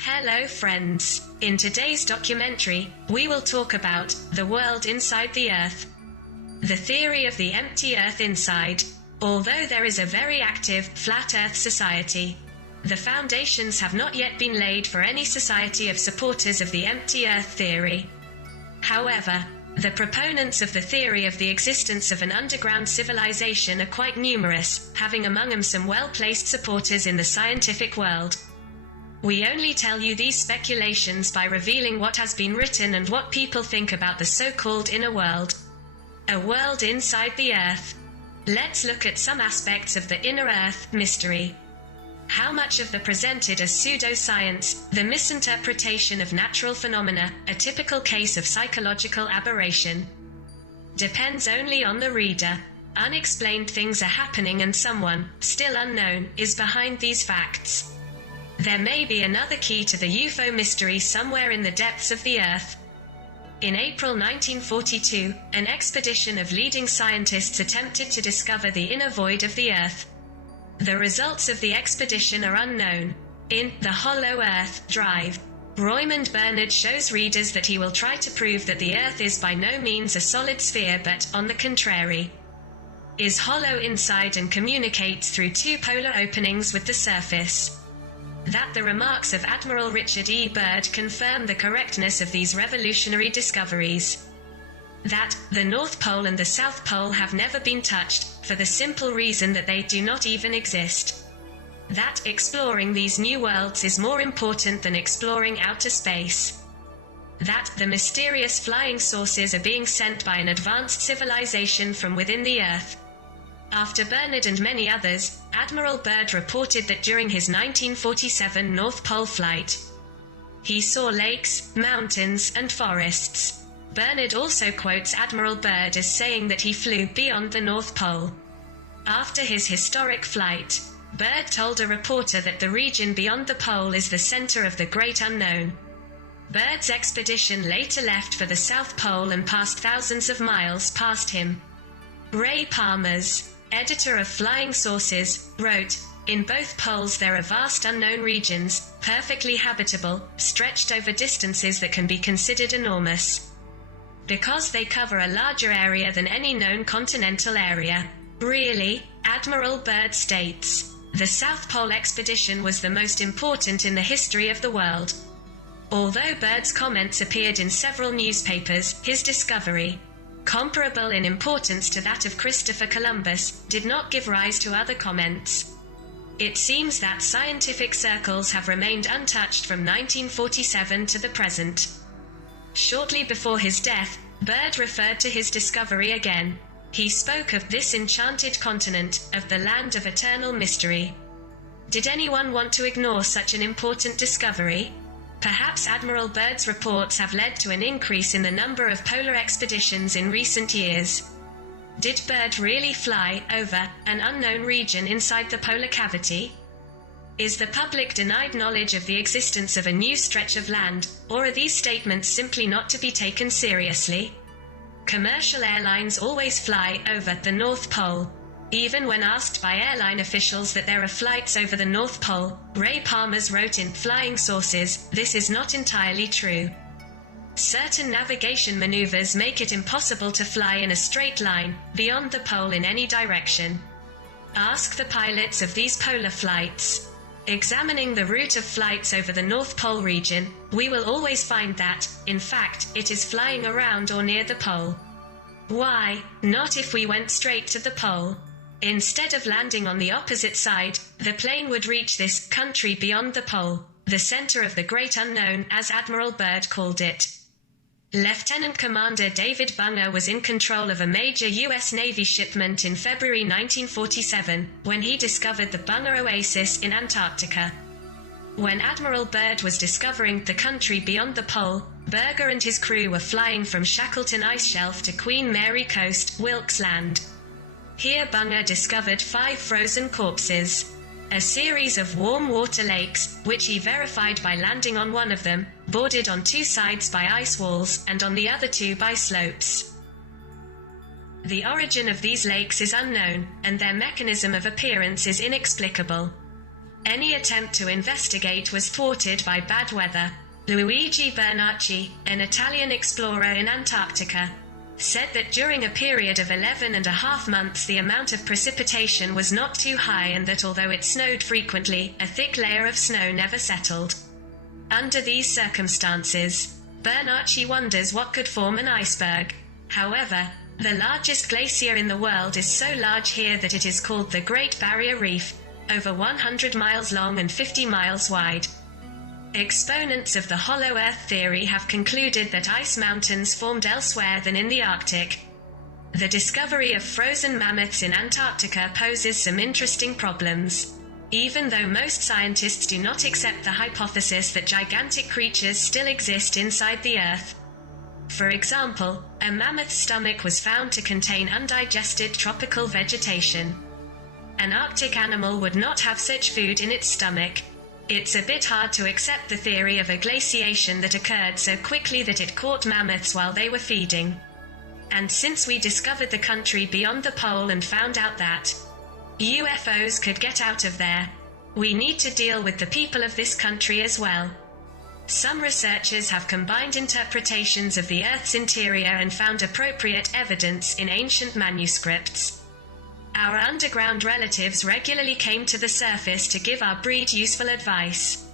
Hello friends. In today's documentary, we will talk about the world inside the Earth. The theory of the empty Earth inside. Although there is a very active, flat Earth society, the foundations have not yet been laid for any society of supporters of the empty Earth theory. However, the proponents of the theory of the existence of an underground civilization are quite numerous, having among them some well-placed supporters in the scientific world. We only tell you these speculations by revealing what has been written and what people think about the so-called inner world. A world inside the Earth. Let's look at some aspects of the inner Earth mystery. How much of the presented as pseudo-science, the misinterpretation of natural phenomena, a typical case of psychological aberration, depends only on the reader. Unexplained things are happening and someone, still unknown, is behind these facts. There may be another key to the UFO mystery somewhere in the depths of the Earth. In April 1942, an expedition of leading scientists attempted to discover the inner void of the Earth. The results of the expedition are unknown. In The Hollow Earth Drive, Roymond Bernard shows readers that he will try to prove that the Earth is by no means a solid sphere but, on the contrary, is hollow inside and communicates through two polar openings with the surface. That the remarks of Admiral Richard E. Byrd confirm the correctness of these revolutionary discoveries. That the North Pole and the South Pole have never been touched, for the simple reason that they do not even exist. That exploring these new worlds is more important than exploring outer space. That the mysterious flying saucers are being sent by an advanced civilization from within the Earth. After Bernard and many others, Admiral Byrd reported that during his 1947 North Pole flight, he saw lakes, mountains, and forests. Bernard also quotes Admiral Byrd as saying that he flew beyond the North Pole. After his historic flight, Byrd told a reporter that the region beyond the pole is the center of the great unknown. Byrd's expedition later left for the South Pole and passed thousands of miles past him. Ray Palmers, editor of Flying Saucers, wrote, "In both poles there are vast unknown regions, perfectly habitable, stretched over distances that can be considered enormous, because they cover a larger area than any known continental area." Really, Admiral Byrd states, the South Pole expedition was the most important in the history of the world. Although Byrd's comments appeared in several newspapers, his discovery, comparable in importance to that of Christopher Columbus, did not give rise to other comments. It seems that scientific circles have remained untouched from 1947 to the present. Shortly before his death, Byrd referred to his discovery again. He spoke of this enchanted continent, of the land of eternal mystery. Did anyone want to ignore such an important discovery? Perhaps Admiral Byrd's reports have led to an increase in the number of polar expeditions in recent years. Did Byrd really fly over an unknown region inside the polar cavity? Is the public denied knowledge of the existence of a new stretch of land, or are these statements simply not to be taken seriously? Commercial airlines always fly over the North Pole. Even when asked by airline officials that there are flights over the North Pole, Ray Palmers wrote in Flying Saucers, "This is not entirely true. Certain navigation maneuvers make it impossible to fly in a straight line, beyond the pole in any direction. Ask the pilots of these polar flights. Examining the route of flights over the North Pole region, we will always find that, in fact, it is flying around or near the pole. Why, not if we went straight to the pole? Instead of landing on the opposite side, the plane would reach this country beyond the pole, the center of the great unknown, as Admiral Byrd called it." Lieutenant Commander David Bunger was in control of a major U.S. Navy shipment in February 1947, when he discovered the Bunger Oasis in Antarctica. When Admiral Byrd was discovering the country beyond the pole, Burger and his crew were flying from Shackleton Ice Shelf to Queen Mary Coast, Wilkes Land. Here Bunger discovered 5 frozen corpses. A series of warm water lakes, which he verified by landing on one of them, bordered on 2 sides by ice walls, and on the other 2 by slopes. The origin of these lakes is unknown, and their mechanism of appearance is inexplicable. Any attempt to investigate was thwarted by bad weather. Luigi Bernacchi, an Italian explorer in Antarctica, said that during a period of 11.5 months the amount of precipitation was not too high, and that although it snowed frequently, a thick layer of snow never settled. Under these circumstances, Bernacchi wonders what could form an iceberg. However, the largest glacier in the world is so large here that it is called the Great Barrier Reef, over 100 miles long and 50 miles wide. Exponents of the hollow Earth theory have concluded that ice mountains formed elsewhere than in the Arctic. The discovery of frozen mammoths in Antarctica poses some interesting problems. Even though most scientists do not accept the hypothesis that gigantic creatures still exist inside the Earth. For example, a mammoth's stomach was found to contain undigested tropical vegetation. An Arctic animal would not have such food in its stomach. It's a bit hard to accept the theory of a glaciation that occurred so quickly that it caught mammoths while they were feeding. And since we discovered the country beyond the pole and found out that UFOs could get out of there, we need to deal with the people of this country as well. Some researchers have combined interpretations of the Earth's interior and found appropriate evidence in ancient manuscripts. Our underground relatives regularly came to the surface to give our breed useful advice.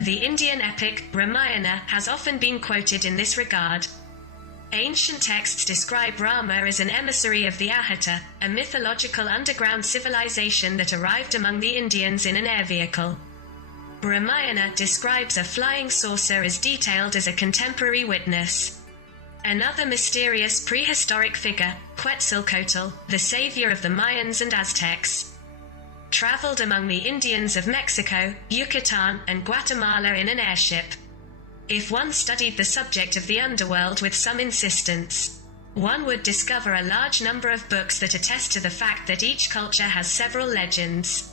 The Indian epic, Ramayana, has often been quoted in this regard. Ancient texts describe Rama as an emissary of the Ahata, a mythological underground civilization that arrived among the Indians in an air vehicle. Ramayana describes a flying saucer as detailed as a contemporary witness. Another mysterious prehistoric figure, Quetzalcoatl, the savior of the Mayans and Aztecs, traveled among the Indians of Mexico, Yucatan, and Guatemala in an airship. If one studied the subject of the underworld with some insistence, one would discover a large number of books that attest to the fact that each culture has several legends,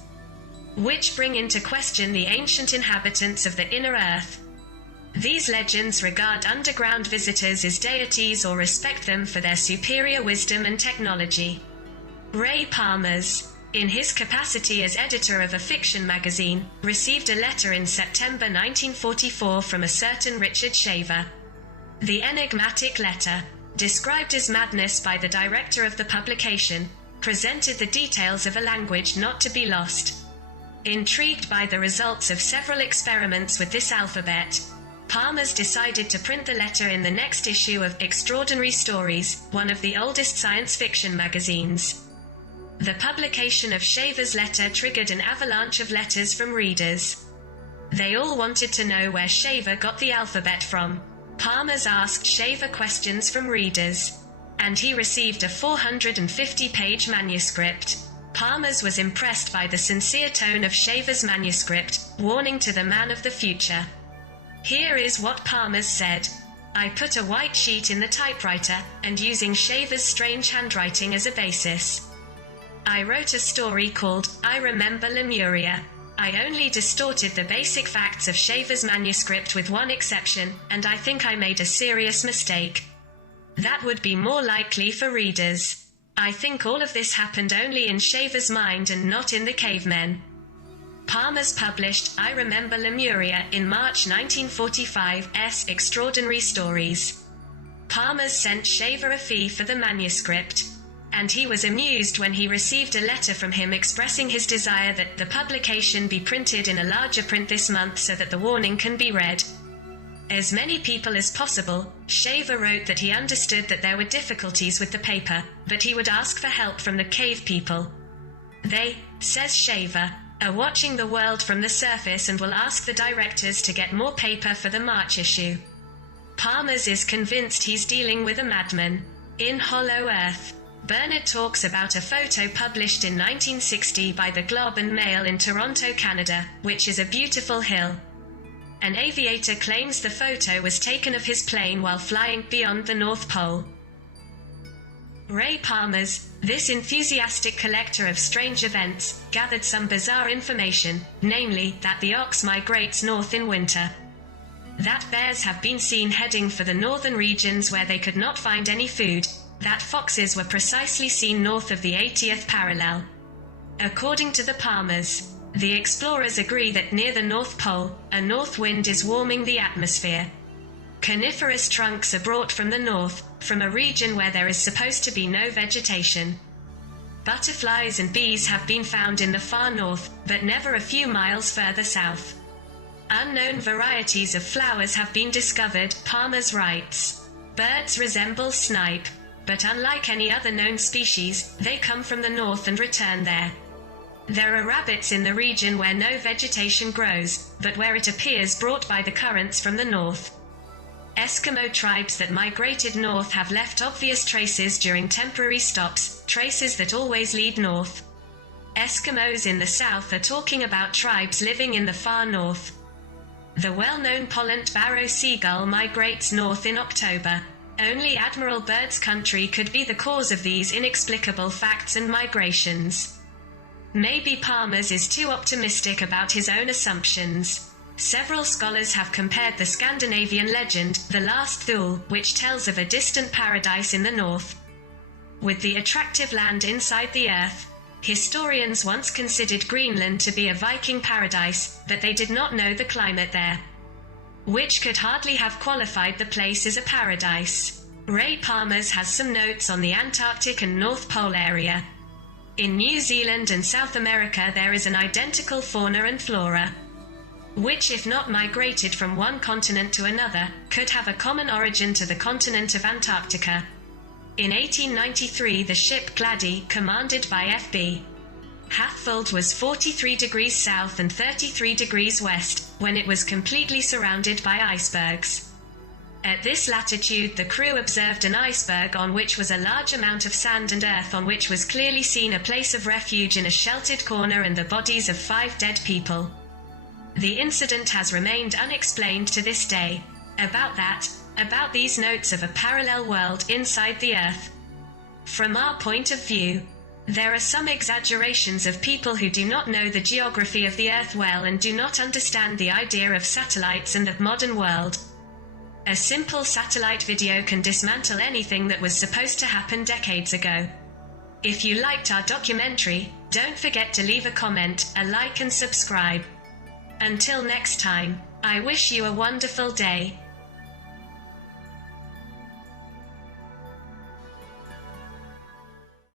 which bring into question the ancient inhabitants of the inner earth. These legends regard underground visitors as deities or respect them for their superior wisdom and technology. Ray Palmers, in his capacity as editor of a fiction magazine, received a letter in September 1944 from a certain Richard Shaver. The enigmatic letter, described as madness by the director of the publication, presented the details of a language not to be lost. Intrigued by the results of several experiments with this alphabet, Palmers decided to print the letter in the next issue of Extraordinary Stories, one of the oldest science fiction magazines. The publication of Shaver's letter triggered an avalanche of letters from readers. They all wanted to know where Shaver got the alphabet from. Palmers asked Shaver questions from readers, and he received a 450-page manuscript. Palmers was impressed by the sincere tone of Shaver's manuscript, warning to the man of the future. Here is what Palmers said. I put a white sheet in the typewriter, and using Shaver's strange handwriting as a basis, I wrote a story called, I Remember Lemuria. I only distorted the basic facts of Shaver's manuscript with one exception, and I think I made a serious mistake. That would be more likely for readers. I think all of this happened only in Shaver's mind and not in the cavemen. Palmers published I Remember Lemuria in March 1945's Extraordinary Stories. Palmers sent Shaver a fee for the manuscript, and he was amused when he received a letter from him expressing his desire that the publication be printed in a larger print this month so that the warning can be read. As many people as possible, Shaver wrote that he understood that there were difficulties with the paper, but he would ask for help from the cave people. They, says Shaver, are watching the world from the surface and will ask the directors to get more paper for the March issue. Palmers is convinced he's dealing with a madman. In Hollow Earth, Bernard talks about a photo published in 1960 by the Globe and Mail in Toronto, Canada, which is a beautiful hill. An aviator claims the photo was taken of his plane while flying beyond the North Pole. Ray Palmers, this enthusiastic collector of strange events, gathered some bizarre information, namely, that the ox migrates north in winter. That bears have been seen heading for the northern regions where they could not find any food, that foxes were precisely seen north of the 80th parallel. According to the Palmers, The explorers agree that near the North Pole, a north wind is warming the atmosphere. Coniferous trunks are brought from the north, from a region where there is supposed to be no vegetation. Butterflies and bees have been found in the far north, but never a few miles further south. Unknown varieties of flowers have been discovered, Palmer's writes. Birds resemble snipe, but unlike any other known species, they come from the north and return there. There are rabbits in the region where no vegetation grows, but where it appears brought by the currents from the north. Eskimo tribes that migrated north have left obvious traces during temporary stops, traces that always lead north. Eskimos in the south are talking about tribes living in the far north. The well-known Pollant barrow seagull migrates north in October. Only Admiral Byrd's country could be the cause of these inexplicable facts and migrations. Maybe Palmer's is too optimistic about his own assumptions. Several scholars have compared the Scandinavian legend, The Last Thule, which tells of a distant paradise in the north, with the attractive land inside the earth. Historians once considered Greenland to be a Viking paradise, but they did not know the climate there, which could hardly have qualified the place as a paradise. Ray Palmer's has some notes on the Antarctic and North Pole area. In New Zealand and South America there is an identical fauna and flora, which, if not migrated from one continent to another, could have a common origin to the continent of Antarctica. In 1893 the ship Gladdy, commanded by F.B. Hathfold, was 43 degrees south and 33 degrees west, when it was completely surrounded by icebergs. At this latitude the crew observed an iceberg on which was a large amount of sand and earth, on which was clearly seen a place of refuge in a sheltered corner and the bodies of 5 dead people. The incident has remained unexplained to this day. About these notes of a parallel world inside the Earth. From our point of view, there are some exaggerations of people who do not know the geography of the Earth well and do not understand the idea of satellites and the modern world. A simple satellite video can dismantle anything that was supposed to happen decades ago. If you liked our documentary, don't forget to leave a comment, a like and subscribe. Until next time, I wish you a wonderful day.